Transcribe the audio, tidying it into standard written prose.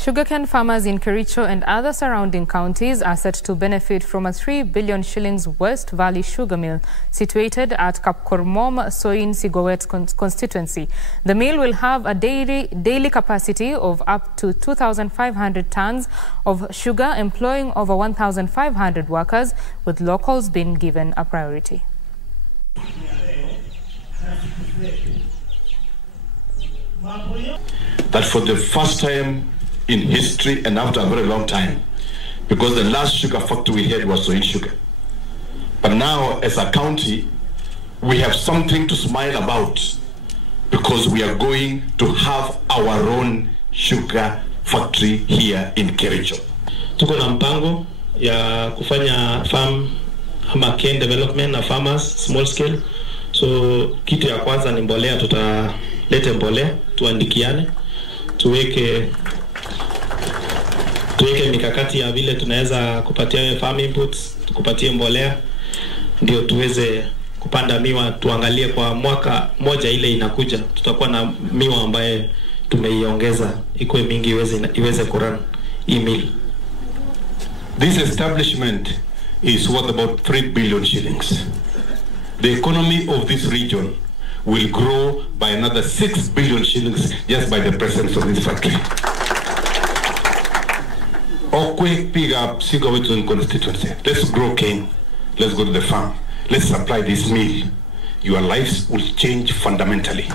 Sugarcane farmers in Kericho and other surrounding counties are set to benefit from a 3 billion shillings West Valley sugar mill situated at Kapkormom, Soin, Sigowet constituency. The mill will have a daily capacity of up to 2,500 tons of sugar, employing over 1,500 workers, with locals being given a priority. That for the first time in history and after a very long time, because the last sugar factory we had was Soin sugar. But now as a county, we have something to smile about because we are going to have our own sugar factory here in Kericho. Tuko na mpango ya kufanya farm ama cane development na farmers small scale. So kitu ya kwanza ni mbolea, tutalete mbolea, tuandikiane, tuweke mikakati ya vile tunaweza kupatia farm inputs, tukupatie mbolea ndio tuweze kupanda miwa. Tuangalie kwa mwaka moja ile inakuja tutakuwa na miwa ambaye tumeiongeza ikuwe mingi iweze kurun email. This establishment is worth about 3 billion shillings. The economy of this region will grow by another 6 billion shillings just by the presence of this factory. Okwe, pick up Sigowet constituency. Let's grow cane. Let's go to the farm. Let's supply this meal. Your lives will change fundamentally.